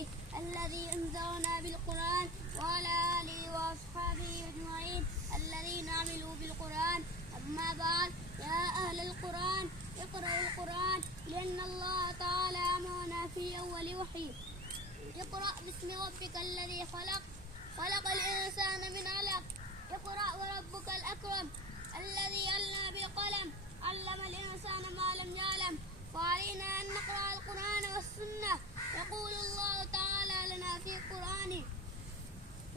وحيه الذي أنذرنا بالقرآن وعلى آله وأصحابه أجمعين الذين عملوا بالقرآن. أما بعد، يا أهل القرآن اقرأوا القرآن، لأن الله تعالى أمرنا في أول وحي: اقرأ باسم ربك الذي خلق، خلق الإنسان من علق. اقرأ وربك الأكرم الذي علم بالقلم، علم الإنسان ما لم يعلم. فعلينا أن نقرأ القرآن والسنة. يقول الله تعالى لنا في قرآنه: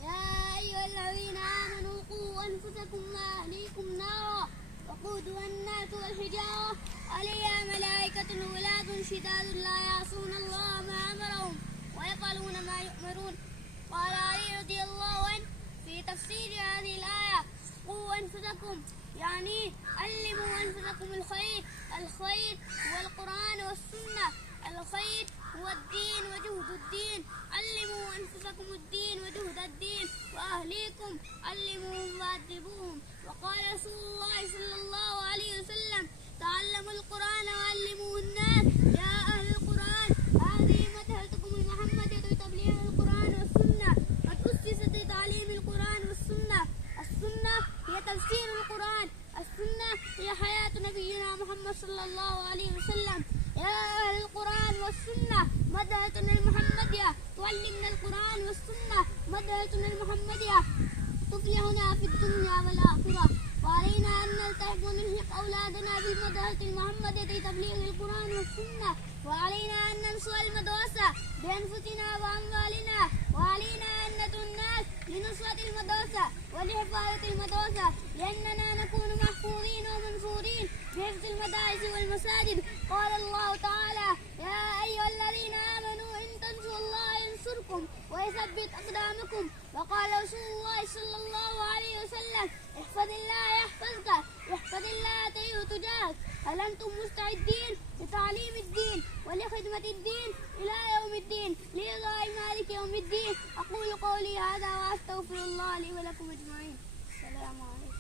يا أيها الذين آمنوا قوا أنفسكم وأهليكم نارا وقودها الناس والحجارة عليها ملائكة غلاظ شداد لا يعصون الله ما أمرهم ويفعلون ما يؤمرون. قال علي رضي الله عنه في تفسير هذه الآية: قوا أنفسكم، يعني علموا أنفسكم الخير. الخير هو القرآن والسنة، الخير هو الدين وجهد الدين. علموا أنفسكم الدين وجهد الدين، وأهليكم علموهم وأدبوهم. وقال رسول الله صلى الله عليه وسلم: تعلموا القرآن وعلموه الناس. يا أهل القرآن، هذه مدحتكم المحمدية لتبليغ القرآن والسنة. قد أسست لتعليم القرآن والسنة. السنة هي تفسير القرآن، السنة هي حياة نبينا محمد صلى الله عليه وسلم. يا أهل القرآن والسنة، مدحتنا المحمدية تعلمنا القرآن والسنة. مدحتنا المحمدية تفلحنا في الدنيا والآخرة. وعلينا أن نلتحق ونلحق أولادنا بالمدرسة المحمدية لتبليغ القرآن والسنة. وعلينا أن ننصر المدرسة بأنفسنا وأموالنا. وعلينا أن ندعو الناس لنصرة المدرسة ولحفاظة المدرسة، لأننا نكون محفوظين ومنصورين بحفظ المدارس والمساجد. قال الله تعالى: يا أيها الذين آمنوا إن تنصروا الله ينصركم ويثبت أقدامكم. وقال رسول الله صلى الله عليه وسلم: احفظ الله يحفظك، احفظ الله تجده تجاهك. هل أنتم مستعدين لتعليم الدين ولخدمة الدين إلى يوم الدين لرضاء مالك يوم الدين؟ أقول قولي هذا وأستغفر الله لي ولكم أجمعين. السلام عليكم.